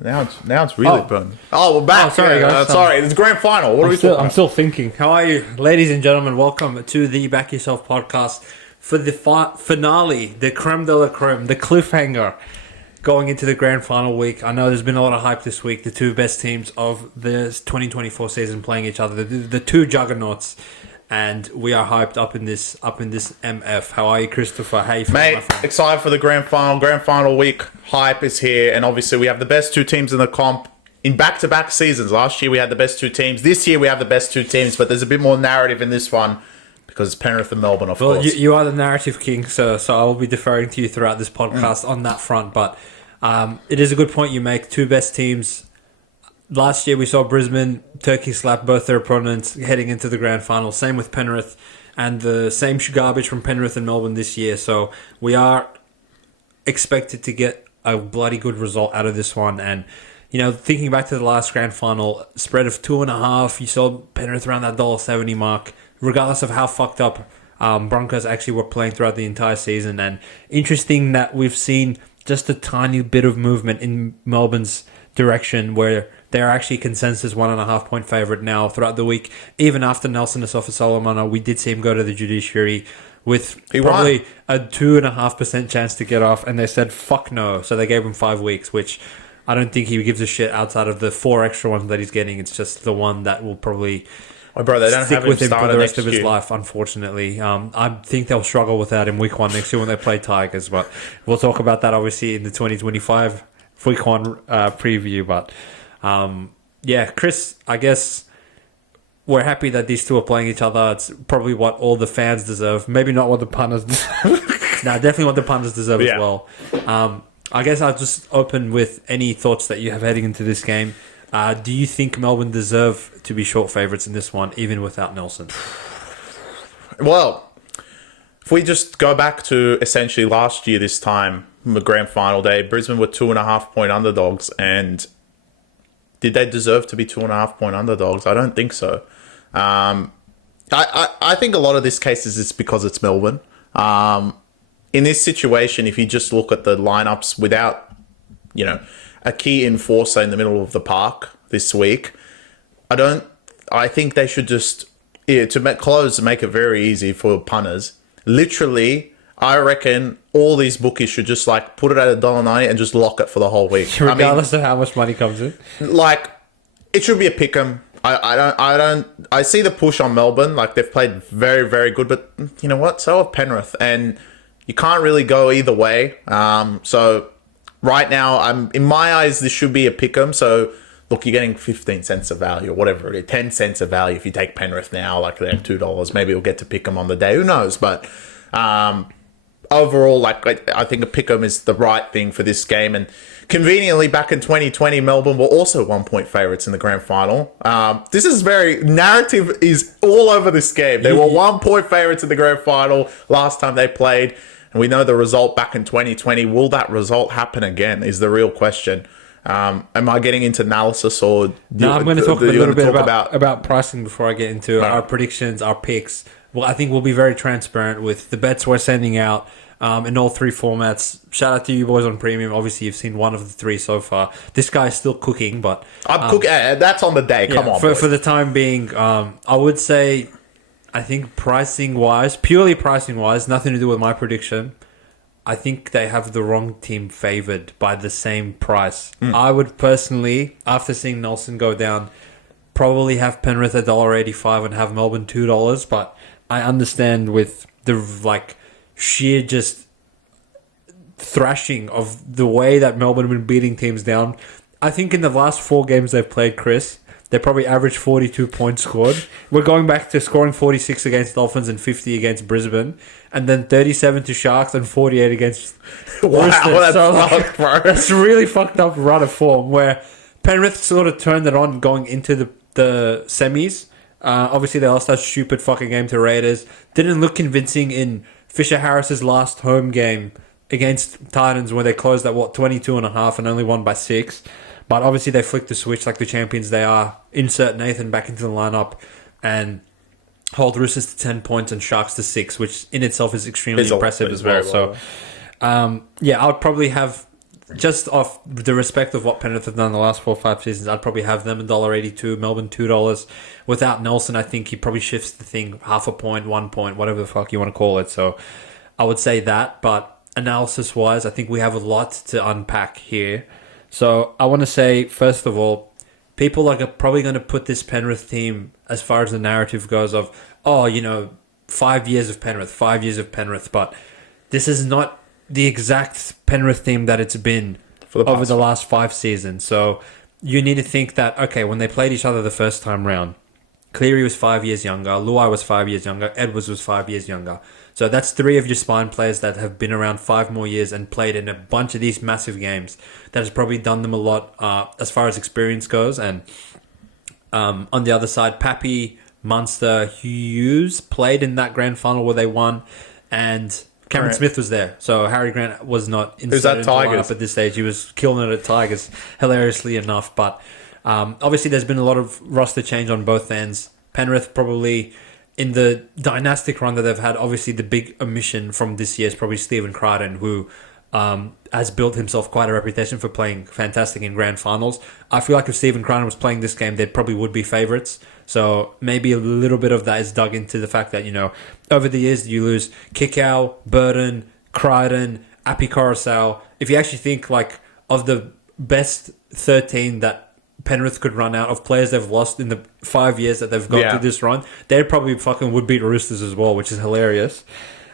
Now it's really burned. Oh, we're back. Sorry, guys. Sorry, it's grand final. What are we talking about? I'm still thinking. How are you, ladies and gentlemen? Welcome to the Back Yourself Podcast for the finale, the creme de la creme, the cliffhanger, going into the grand final week. I know there's been a lot of hype this week. The two best teams of the 2024 season playing each other, the two juggernauts, and we are hyped up in this MF. How are you, Christopher? How you feeling, Mate, my friend? excited for the grand final. Grand final week hype is here, and obviously we have the best two teams in the comp in back-to-back seasons. Last year we had the best two teams. This year we have the best two teams, but there's a bit more narrative in this one because it's Penrith and Melbourne, of course. You are the narrative king, sir, so I will be deferring to you throughout this podcast on that front. But it is a good point you make. Two best teams. Last year we saw Brisbane turkey slap both their opponents heading into the grand final. Same with Penrith, and the same garbage from Penrith and Melbourne this year. So we are expected to get a bloody good result out of this one. And, you know, thinking back to the last grand final, spread of 2.5, you saw Penrith around that $1.70 mark, regardless of how fucked up Broncos actually were playing throughout the entire season. And interesting that we've seen just a tiny bit of movement in Melbourne's direction where they're actually consensus 1.5 point favourite now throughout the week. Even after Nelson Asofa-Solomona, we did see him go to the judiciary with probably a 2.5% chance to get off, and they said fuck no, so they gave him 5 weeks, which I don't think he gives a shit outside of the 4 extra ones that he's getting. It's just the one that will probably they don't stick have with him for the rest of his year. life, unfortunately. I think they'll struggle without him week 1 next year when they play Tigers, but we'll talk about that obviously in the 2025 week 1 preview. But yeah, Chris, I guess we're happy that these two are playing each other. It's probably what all the fans deserve. Maybe not what the punters deserve. No, definitely what the punters deserve as well. I guess I'll just open with any thoughts that you have heading into this game. Do you think Melbourne deserve to be short favourites in this one, even without Nelson? Well, if we just go back to essentially last year this time, the grand final day, Brisbane were 2.5 point underdogs, and did they deserve to be 2.5 point underdogs? I don't think so. I think a lot of this case is because it's Melbourne. In this situation, if you just look at the lineups without, you know, a key enforcer in the middle of the park this week, I think they should just to make it very easy for punters. Literally, I reckon all these bookies should just like put it at $1.90 and just lock it for the whole week, regardless of how much money comes in. Like, it should be a pick 'em. I see the push on Melbourne. Like, they've played very, very good, but you know what? So have Penrith, and you can't really go either way. So right now, in my eyes, this should be a pick 'em. So look, you're getting 15 cents of value or whatever it is, 10 cents of value if you take Penrith now. Like, they have $2. Maybe you'll get to pick 'em on the day. Who knows? But overall, like, I think a pick 'em is the right thing for this game. And conveniently, back in 2020, Melbourne were also 1 point favourites in the grand final. This is narrative is all over this game. They were 1 point favourites in the grand final last time they played. And we know the result back in 2020. Will that result happen again is the real question. Am I getting into analysis or... No, I'm going to talk a little bit about pricing before I get into our predictions, our picks. Well, I think we'll be very transparent with the bets we're sending out in all 3 formats. Shout out to you boys on Premium. Obviously, you've seen 1 of the 3 so far. This guy's still cooking, but... I'm cooking. That's on the day. Come on, for the time being, I would say, I think purely pricing-wise, nothing to do with my prediction, I think they have the wrong team favoured by the same price. I would personally, after seeing Nelson go down, probably have Penrith $1.85 and have Melbourne $2, but I understand with the sheer just thrashing of the way that Melbourne have been beating teams down. I think in the last 4 games they've played, Chris, they probably averaged 42 points scored. We're going back to scoring 46 against Dolphins and 50 against Brisbane, and then 37 to Sharks and 48 against Wow, Roosters. that's bro. That's a really fucked up run of form where Penrith sort of turned it on going into the semis. Obviously, they lost that stupid fucking game to Raiders. Didn't look convincing in Fisher Harris's last home game against Titans where they closed at 22.5 and only won by 6. But obviously they flicked the switch like the champions they are. Insert Nathan back into the lineup and hold Roosters to 10 points and Sharks to 6, which in itself is extremely impressive as well. So, I would probably have just off the respect of what Penrith have done the last 4 or 5 seasons, I'd probably have them $1.82, Melbourne $2. Without Nelson, I think he probably shifts the thing half a point, 1 point, whatever the fuck you want to call it. So I would say that, but analysis-wise, I think we have a lot to unpack here. So I want to say, first of all, people are probably going to put this Penrith team, as far as the narrative goes, of, 5 years of Penrith, 5 years of Penrith, but this is not the exact Penrith team that it's been over the last 5 seasons. So you need to think that, okay, when they played each other the first time round, Cleary was 5 years younger, Luai was 5 years younger, Edwards was 5 years younger. So that's 3 of your spine players that have been around 5 more years and played in a bunch of these massive games. That has probably done them a lot as far as experience goes. And on the other side, Pappy, Munster, Hughes played in that grand final where they won, and Cameron Smith was there. So Harry Grant was not inserted into the lineup at this stage. He was killing it at Tigers, hilariously enough. But obviously there's been a lot of roster change on both ends. Penrith probably, in the dynastic run that they've had, obviously the big omission from this year is probably Stephen Crichton, who has built himself quite a reputation for playing fantastic in grand finals. I feel like if Stephen Crichton was playing this game, they probably would be favourites. So maybe a little bit of that is dug into the fact that, over the years you lose Kickow, Burton, Crichton, Api Coruscant. If you actually think of the best 13 that Penrith could run out of players they've lost in the 5 years that they've gone through this run, they probably fucking would beat Roosters as well, which is hilarious.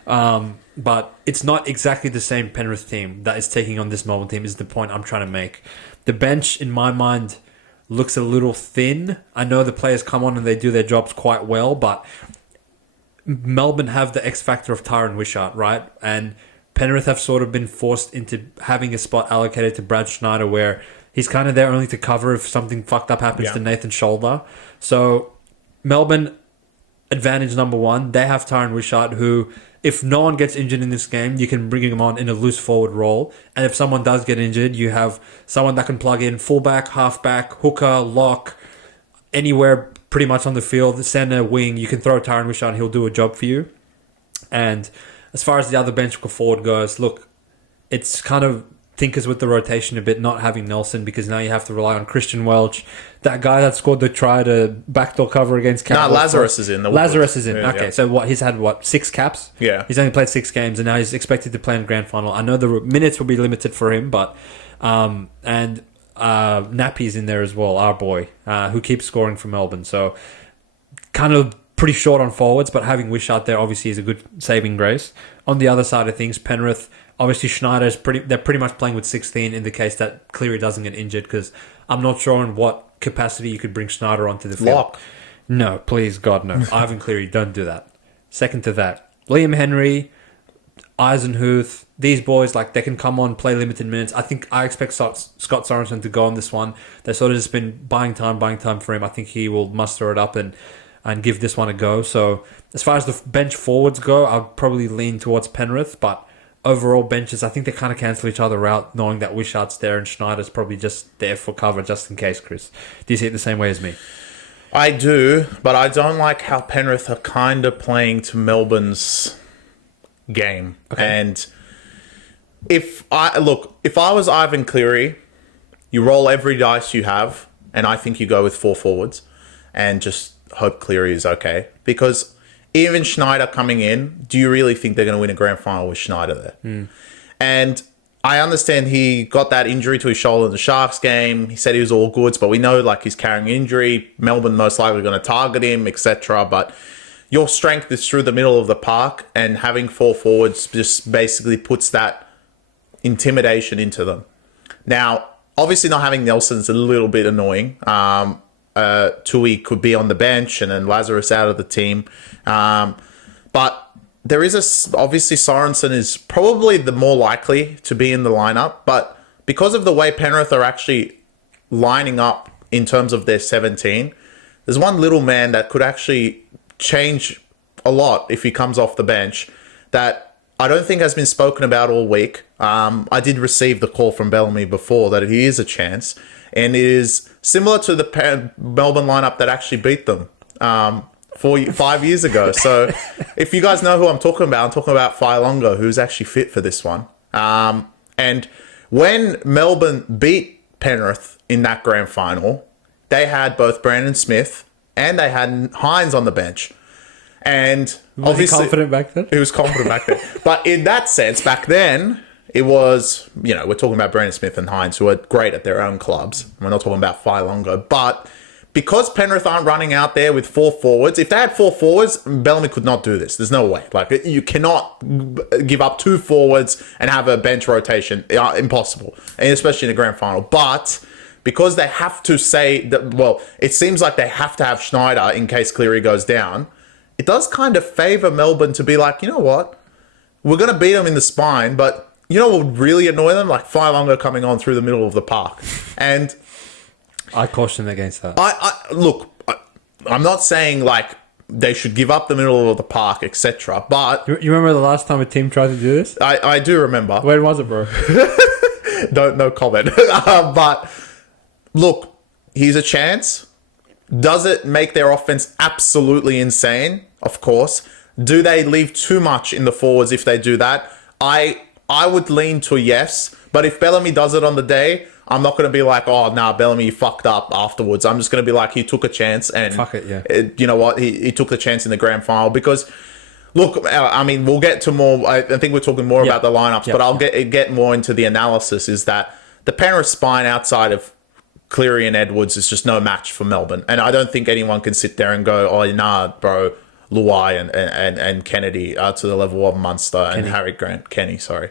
But it's not exactly the same Penrith team that is taking on this Melbourne team, is the point I'm trying to make. The bench, in my mind, looks a little thin. I know the players come on and they do their jobs quite well, but Melbourne have the X factor of Tyron Wishart, right? And Penrith have sort of been forced into having a spot allocated to Brad Schneider where he's kind of there only to cover if something fucked up happens to Nathan Shoulder. So Melbourne, advantage number one, they have Tyron Wishart, who, if no one gets injured in this game, you can bring him on in a loose forward role. And if someone does get injured, you have someone that can plug in fullback, halfback, hooker, lock, anywhere pretty much on the field, center, wing. You can throw Tyron Wishart and he'll do a job for you. And as far as the other bench forward goes, look, it's kind of thinkers with the rotation a bit, not having Nelson, because now you have to rely on Christian Welch, that guy that scored the try to backdoor cover against Canberra. No, Lazarus is in. Lazarus is in. Yeah, okay, so he's had 6 caps? Yeah. He's only played 6 games, and now he's expected to play in the grand final. I know the minutes will be limited for him, but Nappy's in there as well, our boy, who keeps scoring for Melbourne. So kind of pretty short on forwards, but having Wishart there obviously is a good saving grace. On the other side of things, Penrith, obviously Schneider's they're pretty much playing with 16 in the case that Cleary doesn't get injured, because I'm not sure in what capacity you could bring Schneider onto the field. Lock. No, please, God, no. Ivan Cleary, don't do that. Second to that, Liam Henry, Eisenhuth, these boys, they can come on, play limited minutes. I expect Scott Sorensen to go on this one. They've sort of just been buying time for him. I think he will muster it up and give this one a go. So as far as the bench forwards go, I'd probably lean towards Penrith, but overall benches, I think they kind of cancel each other out, knowing that Wishart's there and Schneider's probably just there for cover just in case, Chris. Do you see it the same way as me? I do, but I don't like how Penrith are kind of playing to Melbourne's game. Okay. And if I was Ivan Cleary, you roll every dice you have, and I think you go with 4 forwards and just hope Cleary is okay. Because even Schneider coming in, do you really think they're going to win a grand final with Schneider there? And I understand he got that injury to his shoulder in the Sharks game. He said he was all goods, but we know he's carrying an injury. Melbourne most likely going to target him, etc. But your strength is through the middle of the park, and having 4 forwards just basically puts that intimidation into them. Now, obviously not having Nelson is a little bit annoying. Tui could be on the bench and then Lazarus out of the team. But there is obviously Sorensen is probably the more likely to be in the lineup, but because of the way Penrith are actually lining up in terms of their 17, there's one little man that could actually change a lot if he comes off the bench that I don't think has been spoken about all week. I did receive the call from Bellamy before that he is a chance, and it is similar to the Melbourne lineup that actually beat them 5 years ago. So if you guys know who I'm talking about Failonga, who's actually fit for this one. And When Melbourne beat Penrith in that grand final, they had both Brandon Smith and they had Hines on the bench. And Was he confident back then? He was confident back then. But in that sense, back then, it was, we're talking about Brandon Smith and Hines, who are great at their own clubs. We're not talking about Failongo. But because Penrith aren't running out there with 4 forwards, if they had 4 forwards, Bellamy could not do this. There's no way. Like, you cannot give up 2 forwards and have a bench rotation. Impossible. And especially in the grand final. But because they have to say that, well, it seems like they have to have Schneider in case Cleary goes down. It does kind of favour Melbourne to be like, you know what? We're going to beat them in the spine, but you know what would really annoy them? Like Failongo coming on through the middle of the park. And I caution against that. I'm not saying like they should give up the middle of the park, etc. But You remember the last time a team tried to do this? I do remember. When was it, bro? No comment. But look, here's a chance. Does it make their offense absolutely insane? Of course. Do they leave too much in the forwards if they do that? I would lean to a yes. But if Bellamy does it on the day, I'm not going to be like, oh, nah, Bellamy, you fucked up afterwards. I'm just going to be like, he took a chance. And fuck it, yeah. You know what? He took the chance in the grand final. Because, look, I mean, we'll get to more. I think we're talking more about the lineups. But I'll get more into the analysis is that the Penrith spine outside of Cleary and Edwards is just no match for Melbourne. And I don't think anyone can sit there and go, oh, nah, bro, Luai and Kennedy are to the level of Munster and Harry Grant. Kenny, sorry.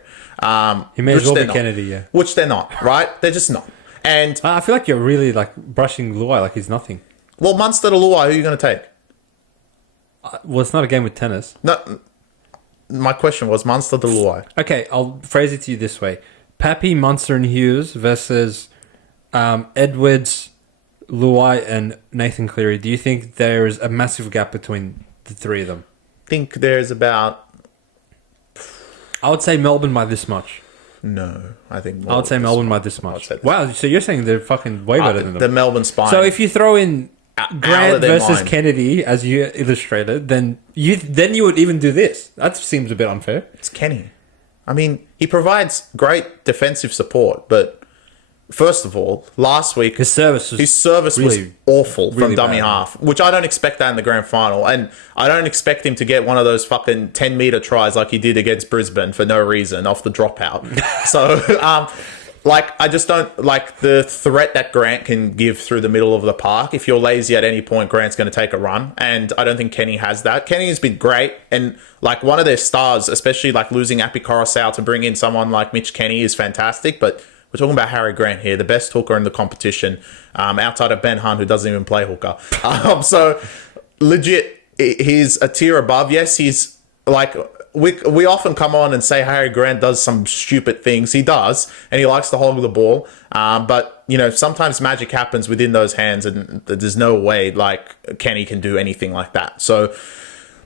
He may as well be Kennedy, yeah. Which they're not, right? They're just not. And I feel like you're really like brushing Luai like he's nothing. Well, Munster to Luai, who are you going to take? Well, it's not a game with tennis. No, my question was Munster to Luai. Okay, I'll phrase it to you this way. Pappy, Munster and Hughes versus Edwards, Luai and Nathan Cleary. Do you think there is a massive gap between the 3 of them? I think there's about... I would say Melbourne by this much. No, I think... I would say Melbourne by this much. Wow, so you're saying they're fucking way better than them. The Melbourne spine. So if you throw in Grant versus mind. Kennedy, as you illustrated, then you would even do this. That seems a bit unfair. It's Kenny. I mean, he provides great defensive support, but... First of all, last week his service was really, awful from really dummy bad. half, which I don't expect that in the grand final, and I don't expect him to get one of those fucking 10-meter tries like he did against Brisbane for no reason off the dropout. So, I just don't like the threat that Grant can give through the middle of the park. If you're lazy at any point, Grant's going to take a run, and I don't think Kenny has that. Kenny has been great, and like one of their stars, especially like losing Api Coruscant to bring in someone like Mitch Kenny is fantastic, but we're talking about Harry Grant here, the best hooker in the competition, outside of Ben Hunt, who doesn't even play hooker. So, legit, he's a tier above. Yes, he's like... We often come on and say Harry Grant does some stupid things. He does, and he likes to hold the ball. But, sometimes magic happens within those hands, and there's no way, like, Kenny can do anything like that. So,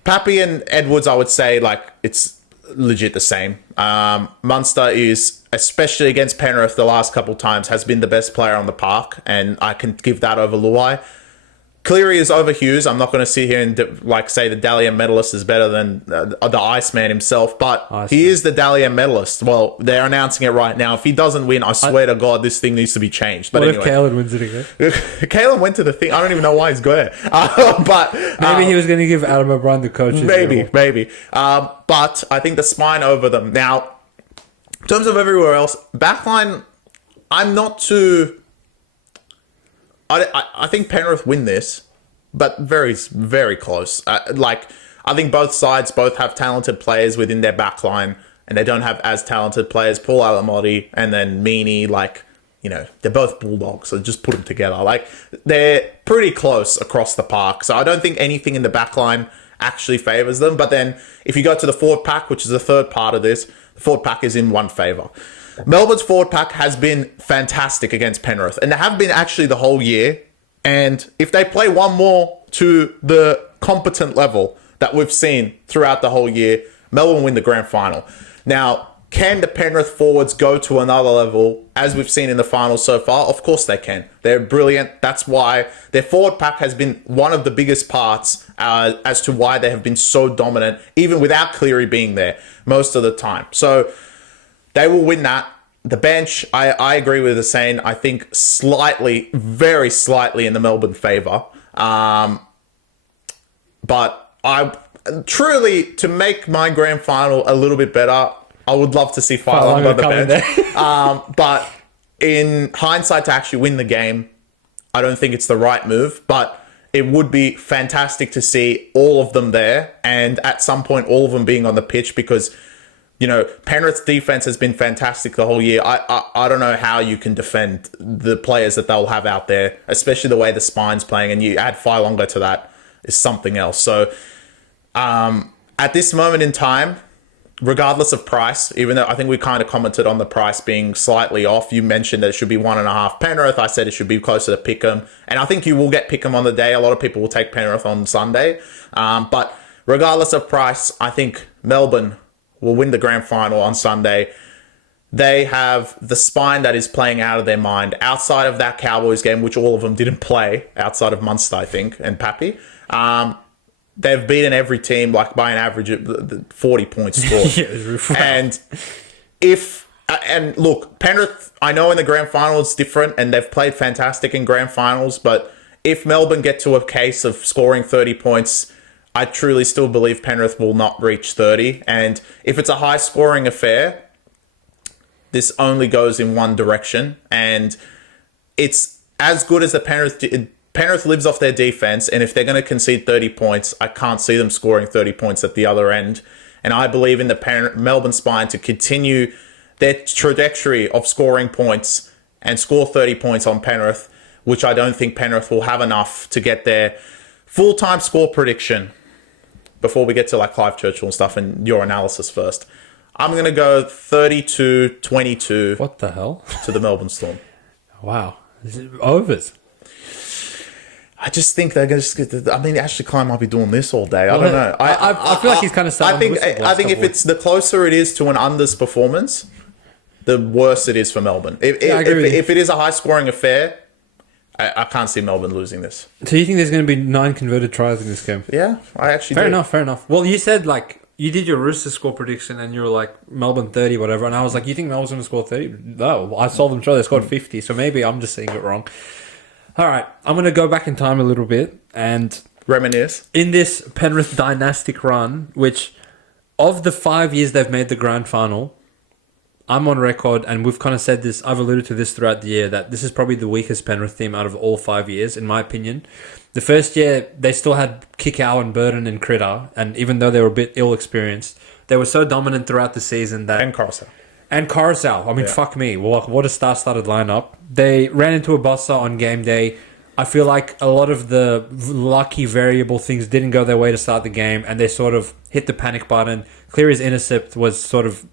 Pappy and Edwards, I would say, like, it's legit the same. Munster is, especially against Penrith the last couple times, has been the best player on the park, and I can give that over Luai. Cleary is over Hughes. I'm not going to sit here and say the Dally M medalist is better than the Iceman himself, but he is the Dally M medalist. Well, they're announcing it right now. If he doesn't win, I swear to God, this thing needs to be changed. But what anyway, if Kalen wins it again? Kalen went to the thing. I don't even know why he's there. But maybe he was going to give Adam O'Brien the coach. Maybe. But I think the spine over them. Now, in terms of everywhere else, backline, I'm not too... I think Penrith win this, but very, very close. I think both sides both have talented players within their backline, and they don't have as talented players. Paul Alamotti and then Meany, they're both Bulldogs, so just put them together. They're pretty close across the park, so I don't think anything in the backline actually favours them. But then if you go to the forward pack, which is the third part of this, the forward pack is in one favour. Melbourne's forward pack has been fantastic against Penrith, and they have been actually the whole year. And if they play one more to the competent level that we've seen throughout the whole year, Melbourne win the grand final. Now, can the Penrith forwards go to another level as we've seen in the finals so far? Of course they can. They're brilliant. That's why their forward pack has been one of the biggest parts as to why they have been so dominant, even without Cleary being there most of the time. So they will win that. The bench, I agree with Hussein. I think slightly, very slightly in the Melbourne favour. But I truly, to make my grand final a little bit better, I would love to see Fylong on the bench. But in hindsight, to actually win the game, I don't think it's the right move. But it would be fantastic to see all of them there, and at some point, all of them being on the pitch, because, you know, Penrith's defense has been fantastic the whole year. I don't know how you can defend the players that they'll have out there, especially the way the spine's playing, and you add Fylonga to that is something else. So at this moment in time, regardless of price, even though I think we kind of commented on the price being slightly off, you mentioned that it should be 1.5 Penrith. I said it should be closer to Pickham, and I think you will get Pickham on the day. A lot of people will take Penrith on Sunday, but regardless of price, I think Melbourne will win the grand final on Sunday. They have the spine that is playing out of their mind. Outside of that Cowboys game, which all of them didn't play, outside of Munster, I think, and Pappy, they've beaten every team like by an average of 40 points scored. And look, Penrith, I know in the grand final it's different, and they've played fantastic in grand finals, but if Melbourne get to a case of scoring 30 points, I truly still believe Penrith will not reach 30. And if it's a high-scoring affair, this only goes in one direction. And it's as good as the Penrith lives off their defense, and if they're going to concede 30 points, I can't see them scoring 30 points at the other end. And I believe in the Melbourne spine to continue their trajectory of scoring points and score 30 points on Penrith, which I don't think Penrith will have enough to get their full-time score prediction. Before we get to like Clive, Churchill and stuff and your analysis first, I'm going to go 32-22. What the hell? To the Melbourne Storm. Wow. Is it overs? I just think they're going to. I mean, Ashley Klein might be doing this all day. I don't know. I feel like he's kind of starting. I think if it's the closer it is to an unders performance, the worse it is for Melbourne. If it is a high scoring affair, I can't see Melbourne losing this. So you think there's going to be 9 converted tries in this game? Yeah, I actually do. Fair enough. Well, you said like you did your Roosters score prediction and you were like Melbourne 30, whatever, and I was like, you think Melbourne's going to score 30? No, I saw them try. They scored 50, so maybe I'm just seeing it wrong. All right, I'm going to go back in time a little bit and reminisce. In this Penrith dynastic run, which of the 5 years they've made the grand final, I'm on record, and we've kind of said this, I've alluded to this throughout the year, that this is probably the weakest Penrith team out of all 5 years, in my opinion. The first year, they still had Kikau and Burton and Critter, and even though they were a bit ill-experienced, they were so dominant throughout the season that... And Coruscant. I mean, fuck me. What a star-studded lineup. They ran into a buzzer on game day. I feel like a lot of the lucky variable things didn't go their way to start the game, and they sort of hit the panic button. Cleary's intercept was sort of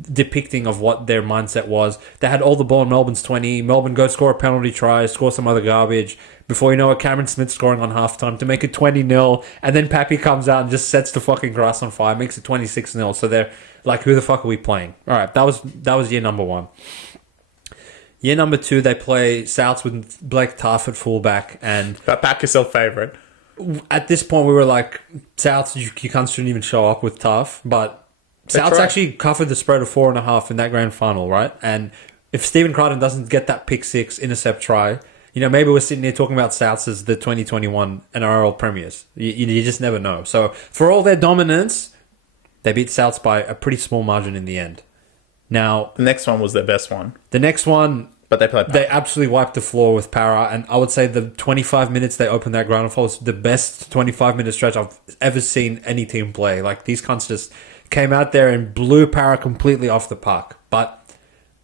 depicting of what their mindset was. They had all the ball in Melbourne's 20. Melbourne go score a penalty try, score some other garbage. Before you know it, Cameron Smith scoring on halftime to make it 20-0. And then Pappy comes out and just sets the fucking grass on fire, makes it 26-0. So they're like, who the fuck are we playing? All right, that was year number 1. Year number 2, they play Souths with Blake Taff at fullback. And that back yourself favourite. At this point, we were like, Souths, you shouldn't even show up with Taff. But Souths actually covered the spread of 4.5 in that grand final, right? And if Stephen Crichton doesn't get that pick 6 intercept try, you know, maybe we're sitting here talking about Souths as the 2021 NRL premiers. You just never know. So for all their dominance, they beat Souths by a pretty small margin in the end. Now, the next one was their best one. The next one, but they absolutely wiped the floor with Para, and I would say the 25 minutes they opened that ground was the best 25-minute stretch I've ever seen any team play. Like, these cunts just came out there and blew Para completely off the park. But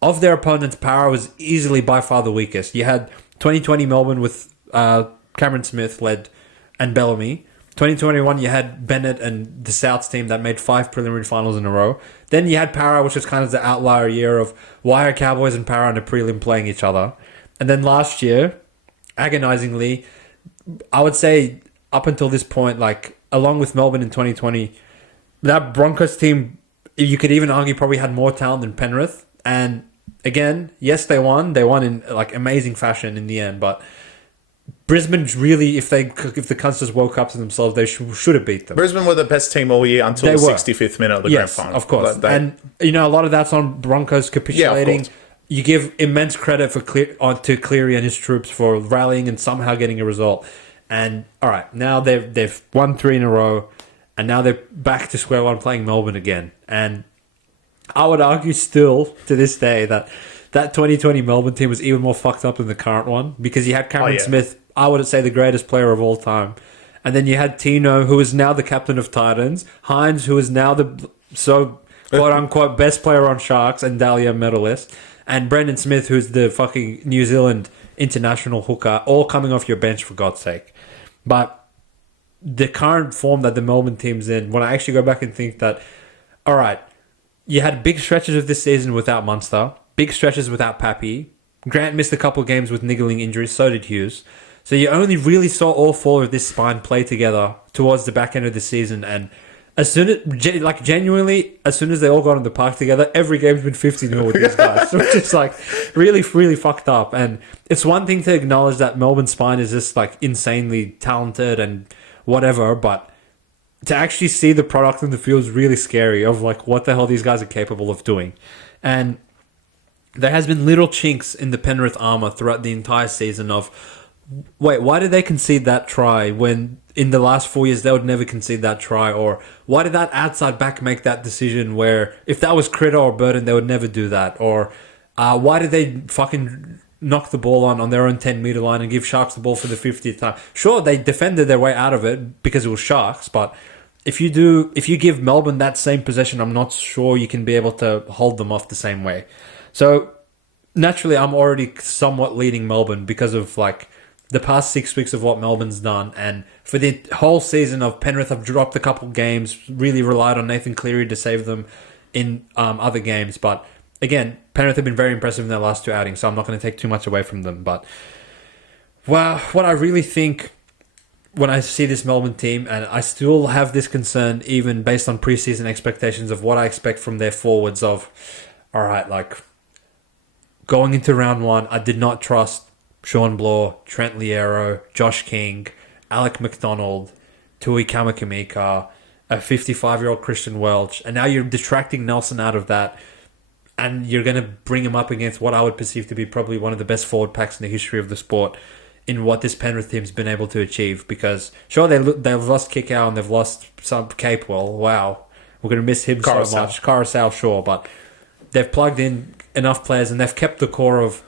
of their opponents, Para was easily by far the weakest. You had 2020 Melbourne with Cameron Smith led and Bellamy. 2021, you had Bennett and the Souths team that made 5 preliminary finals in a row. Then you had Para, which was kind of the outlier year of why are Cowboys and Para in a prelim playing each other. And then last year, agonizingly, I would say up until this point, like along with Melbourne in 2020, that Broncos team, you could even argue, probably had more talent than Penrith. And again, yes, they won. They won in like amazing fashion in the end. But Brisbane really, if the cunts just woke up to themselves, they should have beat them. Brisbane were the best team all year until the 65th minute of the grand final. Of course. And, you know, a lot of that's on Broncos capitulating. you give immense credit to Cleary and his troops for rallying and somehow getting a result. And all right, now they've won 3 in a row, and now they're back to square one playing Melbourne again. And I would argue still to this day that 2020 Melbourne team was even more fucked up than the current one, because you had Cameron Smith, I would say the greatest player of all time. And then you had Tino, who is now the captain of Titans, Hines, who is now the quote-unquote best player on Sharks and Dahlia medalist, and Brendan Smith, who's the fucking New Zealand international hooker, all coming off your bench, for God's sake. But the current form that the Melbourne team's in, when I actually go back and think that, all right, you had big stretches of this season without Munster, big stretches without Pappy. Grant missed a couple of games with niggling injuries, so did Hughes. So you only really saw all 4 of this spine play together towards the back end of the season, and genuinely, as soon as they all got in the park together, every game's been 50-0 with these guys. Which is really, really fucked up. And it's one thing to acknowledge that Melbourne spine is just insanely talented and whatever, but to actually see the product in the field is really scary of what the hell these guys are capable of doing. And there has been little chinks in the Penrith armour throughout the entire season of, wait, why did they concede that try when in the last 4 years they would never concede that try? Or why did that outside back make that decision where if that was Critter or Burton, they would never do that? Or why did they fucking knock the ball on their own 10-metre line and give Sharks the ball for the 50th time? Sure, they defended their way out of it because it was Sharks, but if you give Melbourne that same possession, I'm not sure you can be able to hold them off the same way. So naturally, I'm already somewhat leading Melbourne because of the past 6 weeks of what Melbourne's done. And for the whole season of Penrith have dropped a couple games, really relied on Nathan Cleary to save them in other games. But again, Penrith have been very impressive in their last 2 outings, so I'm not going to take too much away from them. But what I really think when I see this Melbourne team, and I still have this concern even based on preseason expectations of what I expect from their forwards of, all right, going into round 1, I did not trust Sean Bloor, Trent Liero, Josh King, Alec McDonald, Tui Kamakamika, a 55-year-old Christian Welch, and now you're detracting Nelson out of that, and you're going to bring him up against what I would perceive to be probably one of the best forward packs in the history of the sport in what this Penrith team's been able to achieve. Because, sure, they've lost Kickow and they've lost some Capewell. Wow. We're going to miss him so much. Carousel, sure, but they've plugged in enough players and they've kept the core of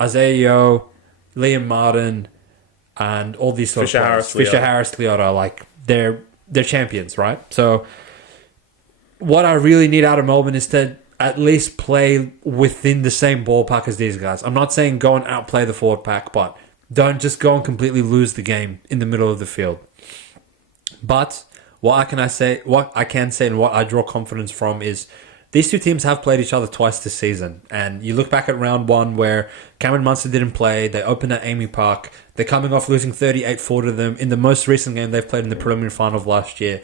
Isaiah Yeo, Liam Martin, and all these sort of players. Fisher Harris, Leota, they're champions, right? So what I really need out of Melbourne is to at least play within the same ballpark as these guys. I'm not saying go and outplay the forward pack, but don't just go and completely lose the game in the middle of the field. But what I can say and what I draw confidence from is these 2 teams have played each other twice this season. And you look back at round 1 where Cameron Munster didn't play. They opened at Amy Park. They're coming off losing 38-4 to them in the most recent game they've played in the preliminary final of last year.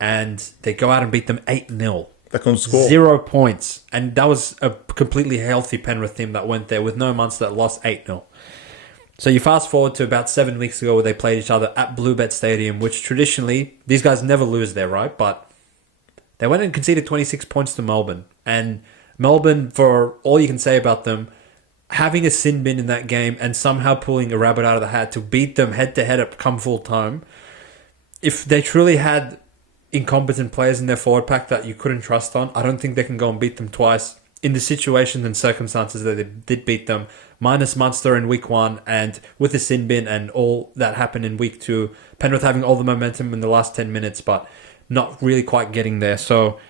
And they go out and beat them 8-0. They couldn't score. 0 points. And that was a completely healthy Penrith team that went there with no Munster that lost 8-0. So you fast forward to about 7 weeks ago where they played each other at Bluebet Stadium, which traditionally, these guys never lose there, right? But they went and conceded 26 points to Melbourne. And Melbourne, for all you can say about them, having a sin bin in that game and somehow pulling a rabbit out of the hat to beat them head-to-head at come full time, if they truly had incompetent players in their forward pack that you couldn't trust on, I don't think they can go and beat them twice in the situations and circumstances that they did beat them, minus Munster in week 1 and with the sin bin and all that happened in week 2, Penrith having all the momentum in the last 10 minutes, but not really quite getting there. So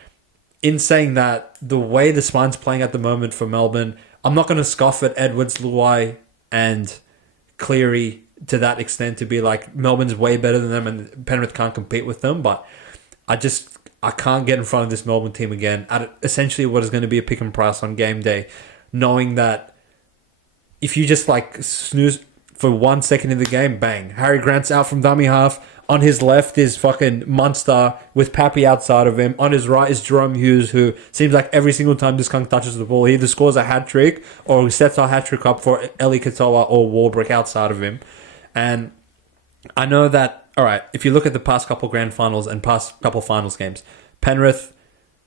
in saying that, the way the spine's playing at the moment for Melbourne, I'm not going to scoff at Edwards, Luai and Cleary to that extent to be Melbourne's way better than them and Penrith can't compete with them, but I can't get in front of this Melbourne team again at essentially what is going to be a pick and price on game day, knowing that if you just snooze for 1 second in the game, bang, Harry Grant's out from dummy half. On his left is fucking Munster with Pappy outside of him. On his right is Jerome Hughes, who seems like every single time this cunt touches the ball, he either scores a hat-trick or sets a hat-trick up for Eli Katoa or Warbrick outside of him. And I know that, all right, if you look at the past couple grand finals and past couple finals games, Penrith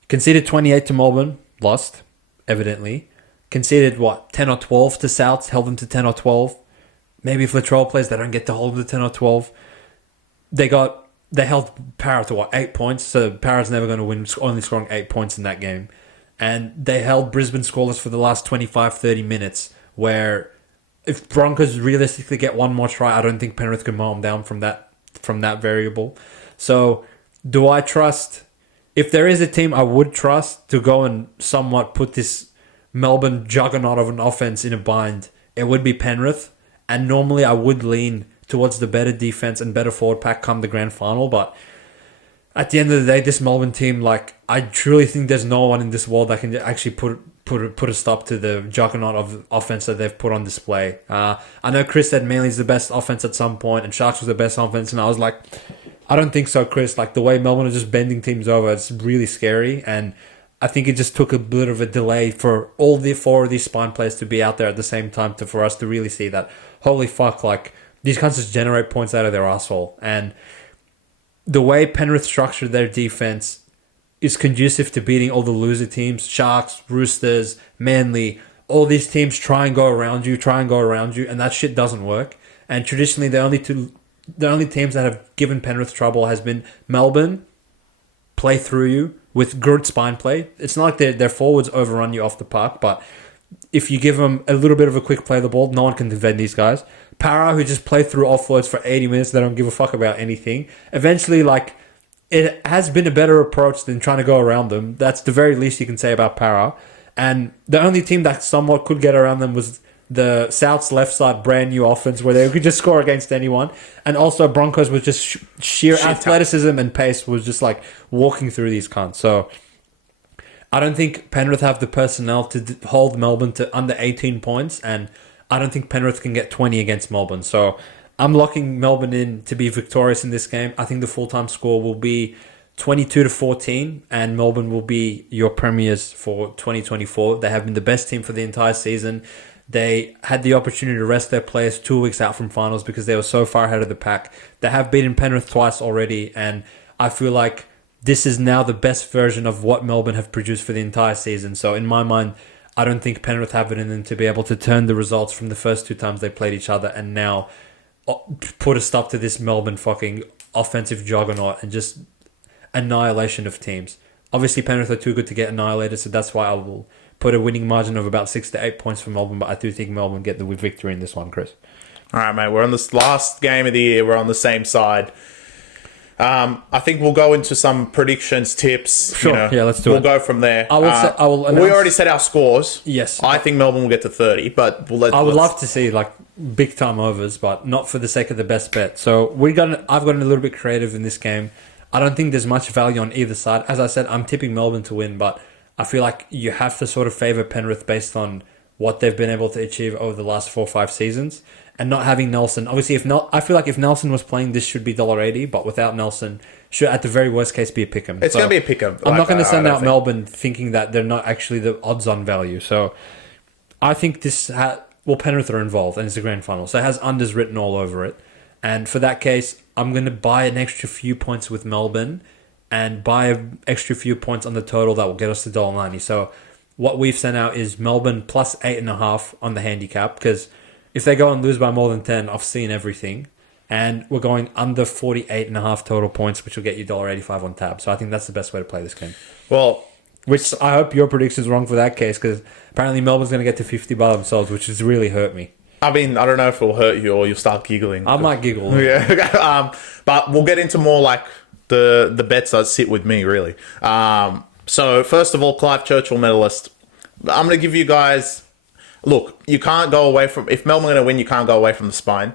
conceded 28 to Melbourne, lost, evidently. conceded, 10 or 12 to Souths, held them to 10 or 12. Maybe if Latrell plays, they don't get to hold them to 10 or 12. They held Para to 8 points, so Para's never going to win, only scoring 8 points in that game. And they held Brisbane scoreless for the last 25, 30 minutes, where if Broncos realistically get one more try, I don't think Penrith can mow them down from that variable. So, do I trust... If there is a team I would trust to go and somewhat put this Melbourne juggernaut of an offense in a bind, it would be Penrith. And normally I would lean towards the better defense and better forward pack come the grand final. But at the end of the day, this Melbourne team, I truly think there's no one in this world that can actually put a stop to the juggernaut of offense that they've put on display. I know Chris said Manly's the best offense at some point and Sharks was the best offense. And I was like... I don't think so, Chris. The way Melbourne are just bending teams over, it's really scary. And I think it just took a bit of a delay for all the 4 of these spine players to be out there at the same time for us to really see that, holy fuck, these cunts just generate points out of their asshole. And the way Penrith structured their defense is conducive to beating all the loser teams. Sharks, Roosters, Manly, all these teams try and go around you, and that shit doesn't work. And traditionally, the only teams that have given Penrith trouble has been Melbourne, play through you with good spine play. It's not like their forwards overrun you off the park, but if you give them a little bit of a quick play of the ball, no one can defend these guys. Para, who just play through offloads for 80 minutes, they don't give a fuck about anything. Eventually, it has been a better approach than trying to go around them. That's the very least you can say about Para. And the only team that somewhat could get around them was the South's left side brand new offense where they could just score against anyone. And also Broncos was just sheer athleticism and pace was just walking through these cunts. So I don't think Penrith have the personnel to hold Melbourne to under 18 points. And I don't think Penrith can get 20 against Melbourne. So I'm locking Melbourne in to be victorious in this game. I think the full-time score will be 22-14 and Melbourne will be your premiers for 2024. They have been the best team for the entire season. They had the opportunity to rest their players 2 weeks out from finals because they were so far ahead of the pack. They have beaten Penrith twice already, and I feel like this is now the best version of what Melbourne have produced for the entire season. So in my mind, I don't think Penrith have it in them to be able to turn the results from the first 2 times they played each other and now put a stop to this Melbourne fucking offensive juggernaut and just annihilation of teams. Obviously, Penrith are too good to get annihilated, so that's why I will put a winning margin of about 6 to 8 points for Melbourne, but I do think Melbourne get the victory in this one, Chris. All right, mate. We're on this last game of the year. We're on the same side. I think we'll go into some predictions, tips. Sure. Yeah, let's do it. We'll go from there. I will announce, we already set our scores. Yes. I think Melbourne will get to 30, but I would love to see big time overs, but not for the sake of the best bet. So I've gotten a little bit creative in this game. I don't think there's much value on either side. As I said, I'm tipping Melbourne to win, but I feel like you have to sort of favour Penrith based on what they've been able to achieve over the last 4 or 5 seasons. And not having Nelson. Obviously, I feel like if Nelson was playing, this should be $1.80, but without Nelson, should at the very worst case be a pick'em. It's going to be a pick'em. I'm not going to send out Melbourne thinking that they're not actually the odds-on value. So I think Penrith are involved, and it's a grand final. So it has unders written all over it. And for that case, I'm going to buy an extra few points with Melbourne and buy an extra few points on the total that will get us to $1.90. So what we've sent out is Melbourne plus 8.5 on the handicap, because if they go and lose by more than 10, I've seen everything. And we're going under 48.5 total points, which will get you $1.85 on tab. So I think that's the best way to play this game. Well, which I hope your prediction is wrong for that case, because apparently Melbourne's going to get to 50 by themselves, which has really hurt me. I mean, I don't know if it'll hurt you or you'll start giggling. I might giggle. Yeah. But we'll get into more the bets that sit with me, really. So first of all, Clive Churchill medalist. I'm going to give you guys... Look, you can't go away from... If Melbourne are going to win, you can't go away from the spine.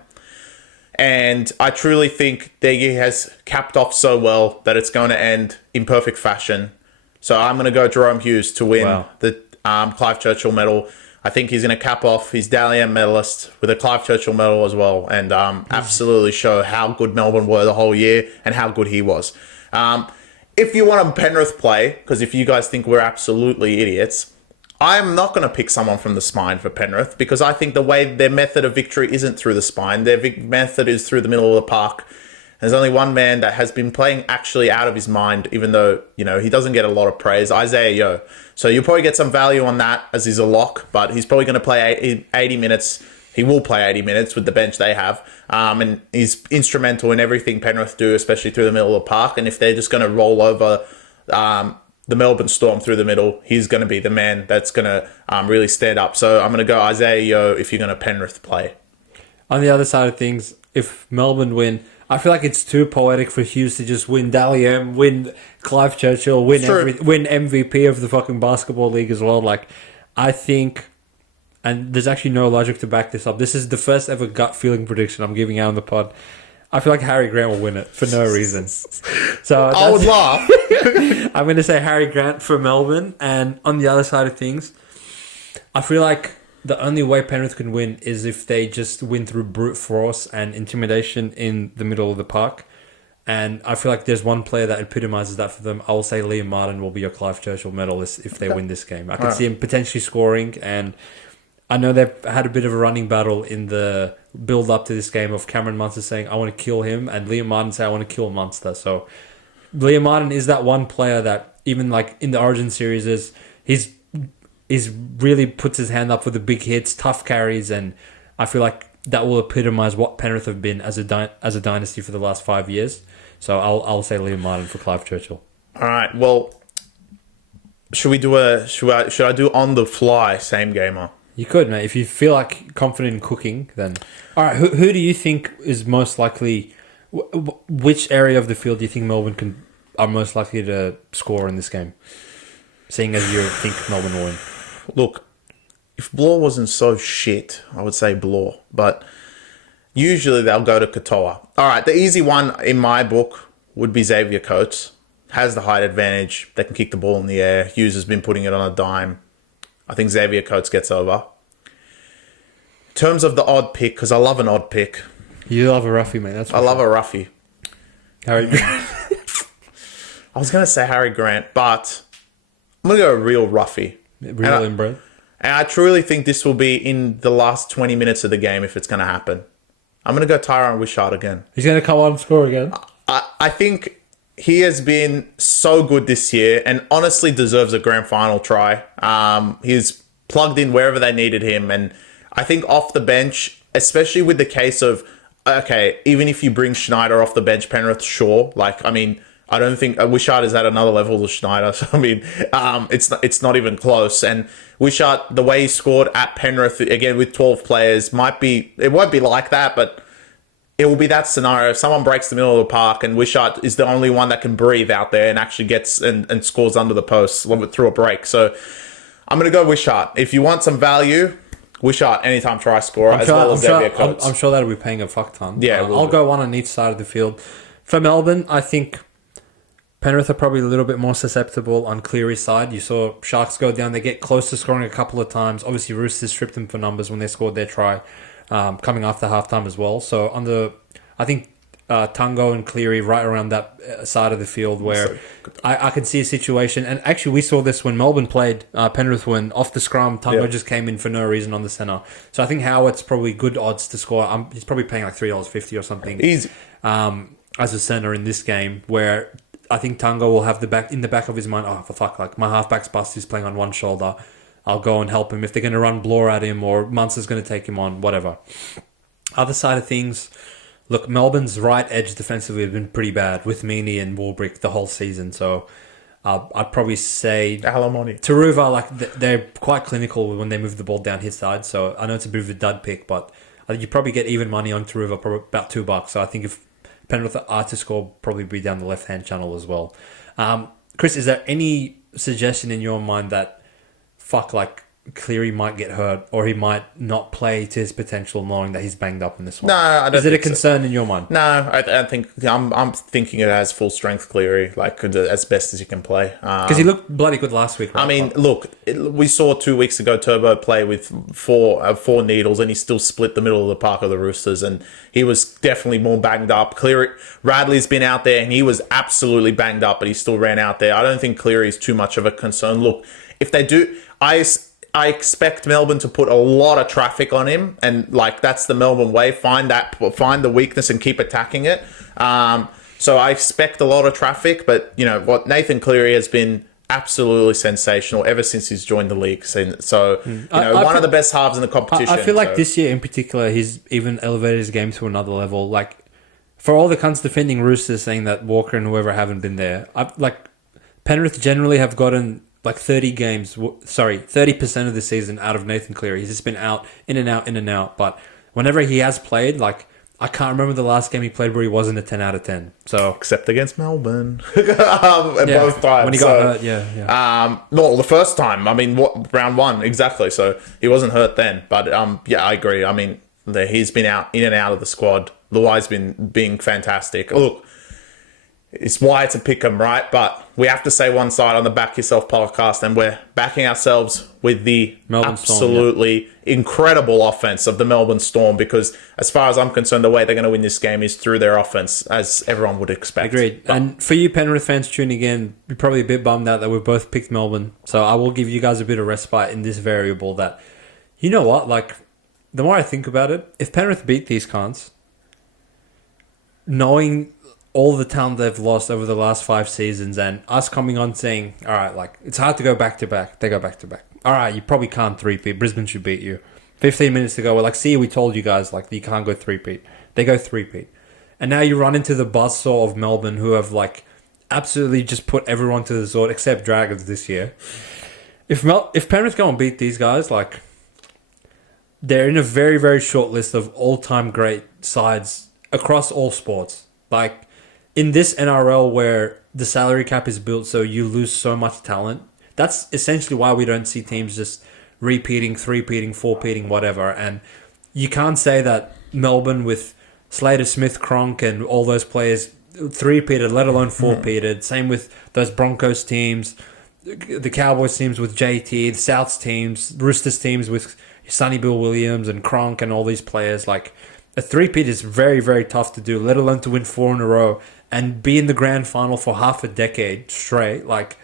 And I truly think their year has capped off so well that it's going to end in perfect fashion. So I'm going to go Jerome Hughes to win the Clive Churchill medal. I think he's going to cap off his Dally M medalist with a Clive Churchill medal as well, and absolutely show how good Melbourne were the whole year and how good he was. If you want a Penrith play, because if you guys think we're absolutely idiots, I'm not going to pick someone from the spine for Penrith, because I think the way their method of victory isn't through the spine. Their method is through the middle of the park. There's only one man that has been playing actually out of his mind, even though, he doesn't get a lot of praise, Isaiah Yeo. So you'll probably get some value on that as he's a lock, but he's probably going to play 80 minutes. He will play 80 minutes with the bench they have. And he's instrumental in everything Penrith do, especially through the middle of the park. And if they're just going to roll over the Melbourne Storm through the middle, he's going to be the man that's going to really stand up. So I'm going to go Isaiah Yeo if you're going to Penrith play. On the other side of things, if Melbourne win, I feel like it's too poetic for Hughes to just win Dally M, win Clive Churchill, win MVP of the fucking basketball league as well. Like, I think, and there's actually no logic to back this up. This is the first ever gut feeling prediction I'm giving out on the pod. I feel like Harry Grant will win it for no reason. So I would laugh. I'm going to say Harry Grant for Melbourne. And on the other side of things, I feel like the only way Penrith can win is if they just win through brute force and intimidation in the middle of the park. And I feel like there's one player that epitomizes that for them. I will say Liam Martin will be your Clive Churchill medalist if they win this game. I can see him potentially scoring, and I know they've had a bit of a running battle in the build up to this game of Cameron Munster saying, I want to kill him, and Liam Martin saying, I want to kill Munster. So Liam Martin is that one player that even like in the Origin series he's really puts his hand up for the big hits, tough carries, and I feel like that will epitomise what Penrith have been as a dynasty for the last 5 years. So I'll say Liam Martin for Clive Churchill. All right. Well, should I do on the fly same gamer? You could, mate. If you feel like confident in cooking, then all right. Who do you think is most likely? Which area of the field do you think Melbourne are most likely to score in this game? Seeing as you think Melbourne will win. Look, if Bloor wasn't so shit, I would say Bloor. But usually they'll go to Katoa. All right, the easy one in my book would be Xavier Coates. Has the height advantage. They can kick the ball in the air. Hughes has been putting it on a dime. I think Xavier Coates gets over. In terms of the odd pick, because I love an odd pick. You love a roughie, mate. That's I love a roughie. Harry Grant. I was going to say Harry Grant, but I'm going to go a real roughie. Real inbred. And I truly think this will be in the last 20 minutes of the game if it's going to happen. I'm going to go Tyrone Wishart again. He's going to come on and score again. I think he has been so good this year and honestly deserves a grand final try. He's plugged in wherever they needed him. And I think off the bench, especially with the case of, okay, even if you bring Schneider off the bench, Penrith, sure. I don't think Wishart is at another level to Schneider. So, it's not even close. And Wishart, the way he scored at Penrith, again, with 12 players, it won't be like that, but it will be that scenario. If someone breaks the middle of the park and Wishart is the only one that can breathe out there and actually gets and scores under the post through a break. So, I'm going to go Wishart. If you want some value, Wishart, anytime try scorer, as well as Xavier Coates. I'm sure that'll be paying a fuck ton. Yeah, I'll go one on each side of the field. For Melbourne, I think Penrith are probably a little bit more susceptible on Cleary's side. You saw Sharks go down. They get close to scoring a couple of times. Obviously, Roosters stripped them for numbers when they scored their try coming after halftime as well. So, I think Tungo and Cleary right around that side of the field where I can see a situation. And actually, we saw this when Melbourne played Penrith when off the scrum, Tungo just came in for no reason on the centre. So, I think Howard's probably good odds to score. He's probably paying like $3.50 or something. Easy. As a centre in this game where I think Tungo will have in the back of his mind, oh, for fuck, like my halfback's bust, he's playing on one shoulder. I'll go and help him. If they're going to run Bloor at him or Munster's going to take him on, whatever. Other side of things, look, Melbourne's right edge defensively have been pretty bad with Meaney and Warbrick the whole season. So I'd probably say Alamoni. Taruva, they're quite clinical when they move the ball down his side. So I know it's a bit of a dud pick, but I think you probably get even money on Taruva, probably about $2. So I think if Penrith are to score, probably be down the left-hand channel as well. Chris, is there any suggestion in your mind that Cleary might get hurt or he might not play to his potential knowing that he's banged up in this one? No, I don't. Is it a concern in your mind? No, I think I'm thinking it has full strength Cleary, as best as you can play. Because he looked bloody good last week. Right? We saw 2 weeks ago Turbo play with four needles, and he still split the middle of the park of the Roosters, and he was definitely more banged up. Radley's been out there, and he was absolutely banged up, but he still ran out there. I don't think Cleary is too much of a concern. Look, if they do, I expect Melbourne to put a lot of traffic on him, and like that's the Melbourne way. Find the weakness and keep attacking it. So I expect a lot of traffic, but you know what, Nathan Cleary has been absolutely sensational ever since he's joined the league. So one of the best halves in the competition. I feel like this year in particular, he's even elevated his game to another level. Like for all the cunts defending Roosters saying that Walker and whoever haven't been there, Penrith generally have gotten like 30% of the season out of Nathan Cleary. He's just been out, in and out, in and out. But whenever he has played, like, I can't remember the last game he played where he wasn't a 10 out of 10. So except against Melbourne. Both times. When he got hurt, yeah. No, the first time. I mean, round one, exactly. So he wasn't hurt then. But yeah, I agree. I mean, he's been in and out of the squad. Luai's been being fantastic. Look, it's why it's a pick 'em, right? But we have to say one side on the Back Yourself podcast, and we're backing ourselves with the Melbourne absolutely incredible offense of the Melbourne Storm, because as far as I'm concerned, the way they're going to win this game is through their offense, as everyone would expect. Agreed. And for you Penrith fans tuning in, you're probably a bit bummed out that we've both picked Melbourne. So I will give you guys a bit of respite in this variable that, you know what, like, the more I think about it, if Penrith beat these cunts, knowing all the talent they've lost over the last 5 seasons, and us coming on saying, all right, like, it's hard to go back-to-back. They go back-to-back. All right, you probably can't three-peat. Brisbane should beat you. 15 minutes ago, we're like, see, we told you guys, like, you can't go three-peat. They go three-peat. And now you run into the buzzsaw of Melbourne, who have, like, absolutely just put everyone to the sword, except Dragons this year. If Penrith go and beat these guys, like, they're in a very, very short list of all-time great sides across all sports. Like, in this NRL where the salary cap is built so you lose so much talent, that's essentially why we don't see teams just repeating, three-peating, four-peating, whatever. And you can't say that Melbourne with Slater, Smith, Cronk and all those players three-peated, let alone four-peated. Same with those Broncos teams, the Cowboys teams with JT, the Souths teams, Roosters teams with Sonny Bill Williams and Cronk and all these players. Like, a three-peat is very, very tough to do, let alone to win 4 in a row and be in the grand final for half a decade straight. Like,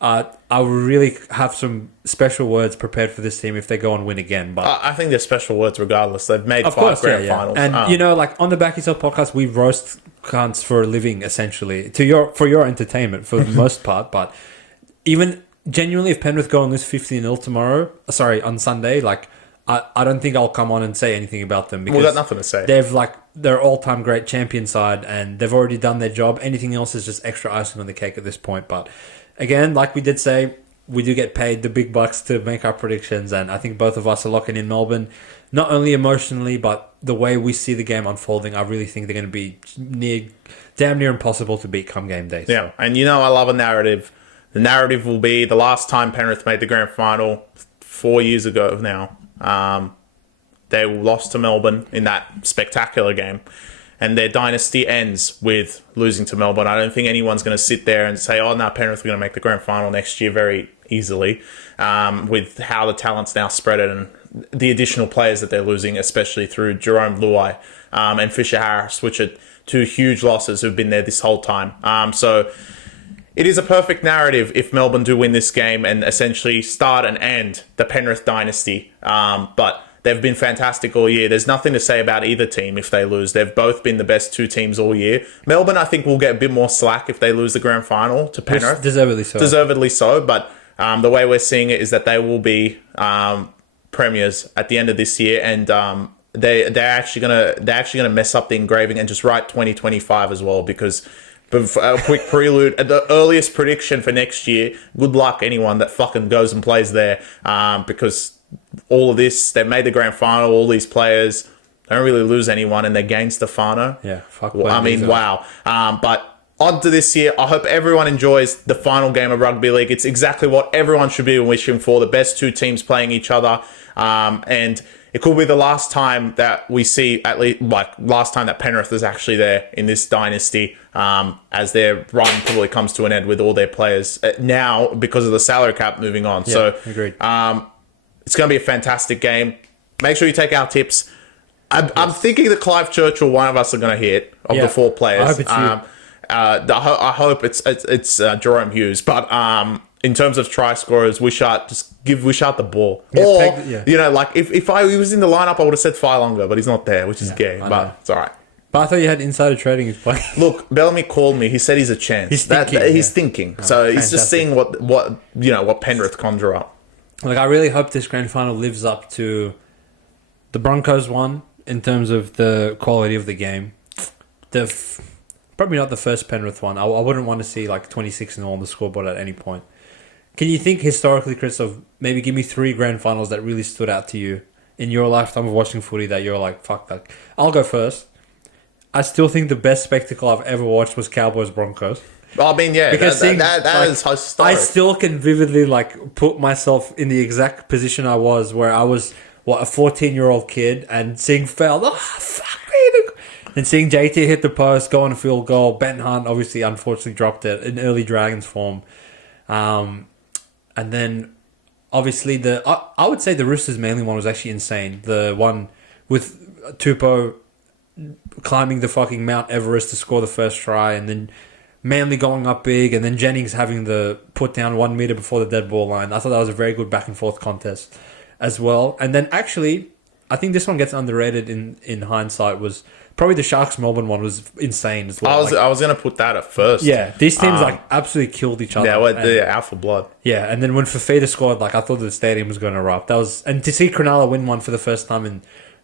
I would really have some special words prepared for this team if they go and win again. But I think they're special words regardless. They've made 5 grand finals. And, you know, like, on the Back Yourself podcast, we roast cunts for a living, essentially, for your entertainment for the most part. But even genuinely, if Penrith go and lose 50-0 on Sunday, like, I don't think I'll come on and say anything about them because we've got nothing to say. They're all-time great champion side and they've already done their job. Anything else is just extra icing on the cake at this point. But again, like we did say, we do get paid the big bucks to make our predictions, and I think both of us are locking in Melbourne, not only emotionally but the way we see the game unfolding. I really think they're going to be damn near impossible to beat come game day. Yeah, and you know I love a narrative. The narrative will be the last time Penrith made the grand final 4 years ago now. They lost to Melbourne in that spectacular game, and their dynasty ends with losing to Melbourne. I don't think anyone's going to sit there and say, oh, no, Penrith are going to make the grand final next year very easily, with how the talent's now spread and the additional players that they're losing, especially through Jerome Luai and Fisher Harris, which are 2 huge losses who've been there this whole time. So it is a perfect narrative if Melbourne do win this game and essentially start and end the Penrith dynasty. But they've been fantastic all year. There's nothing to say about either team if they lose. They've both been the best 2 teams all year. Melbourne, I think, will get a bit more slack if they lose the grand final to Penrith. Deservedly so. Deservedly so. But the way we're seeing it is that they will be premiers at the end of this year, and they're actually gonna mess up the engraving and just write 2025 as well, because. But for a quick prelude, the earliest prediction for next year, good luck anyone that fucking goes and plays there, because all of this, they've made the grand final, all these players don't really lose anyone, and they gain Stefano. Yeah, fuck. I mean, wow. But on to this year, I hope everyone enjoys the final game of rugby league. It's exactly what everyone should be wishing for, the best 2 teams playing each other, and it could be the last time that we see, at least, like, last time that Penrith is actually there in this dynasty, as their run probably comes to an end with all their players now because of the salary cap moving on. Yeah, so, agreed. It's going to be a fantastic game. Make sure you take our tips. I'm thinking that Clive, Churchill, one of us are going to hit of the 4 players. I hope it's you. I hope it's Jerome Hughes, but in terms of try scorers, just give Wishart the ball. Yeah, Or, you know, like if he was in the lineup, I would have said Longer, but he's not there, which is gay. But it's all right. But I thought you had insider trading. Look, Bellamy called me. He said he's a chance. He's thinking. He's thinking. So he's just seeing what Penrith conjure up. Like, I really hope this grand final lives up to the Broncos one in terms of the quality of the game. Probably not the first Penrith one. I wouldn't want to see like 26-0 on the scoreboard at any point. Can you think historically, Chris, of maybe give me 3 grand finals that really stood out to you in your lifetime of watching footy that you're like, fuck that? I'll go first. I still think the best spectacle I've ever watched was Cowboys-Broncos. I mean, yeah, because that is historic. I still can vividly like put myself in the exact position I was, where I was a 14-year-old kid, and seeing Feld, fuck me, and seeing JT hit the post, go on a field goal. Ben Hunt obviously, unfortunately, dropped it in early Dragons form, and then obviously I would say the Roosters mainly one was actually insane. The one with Tupou climbing the fucking Mount Everest to score the first try, and then Manly going up big, and then Jennings having the put down 1 meter before the dead ball line. I thought that was a very good back and forth contest as well. And then actually, I think this one gets underrated in hindsight, was probably the Sharks Melbourne one was insane as well. I was going to put that at first. Yeah, these teams like absolutely killed each other. Yeah, they're out for blood. Yeah, and then when Fafita scored, like I thought the stadium was going to erupt. And to see Cronulla win one for the first time in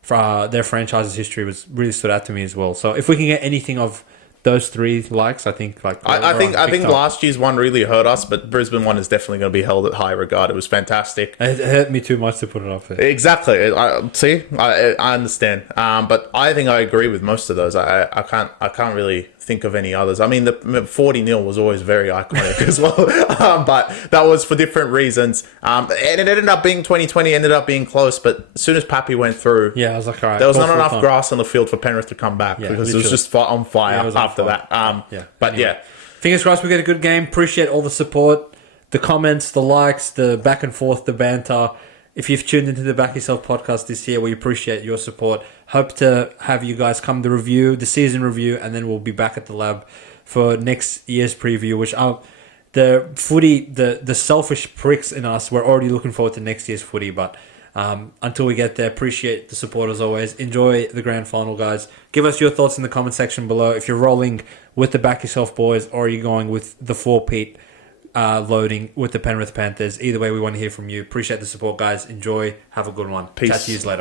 their franchise's history was really stood out to me as well. So if we can get anything of those 3 likes, I think I think last year's one really hurt us, but Brisbane one is definitely going to be held at high regard. It was fantastic. It hurt me too much to put it up there. Exactly. I understand. But I think I agree with most of those. I can't really think of any others. I mean, the 40-0 was always very iconic as well, but that was for different reasons. And it ended up being 2020, ended up being close, but as soon as Pappy went through, I was like, all right, there was not enough grass on the field for Penrith to come back, because literally. it was just on fire after that. But anyway, fingers crossed we get a good game. Appreciate all the support, the comments, the likes, the back and forth, the banter. If you've tuned into the Back Yourself podcast this year, we appreciate your support. Hope to have you guys come to review, the season review, and then we'll be back at the lab for next year's preview, which the footy, the selfish pricks in us, we're already looking forward to next year's footy, but until we get there, appreciate the support as always. Enjoy the grand final, guys. Give us your thoughts in the comment section below. If you're rolling with the Back Yourself boys, or are you going with the 4-peat loading with the Penrith Panthers? Either way, we want to hear from you. Appreciate the support, guys. Enjoy. Have a good one. Peace. Chat to you later.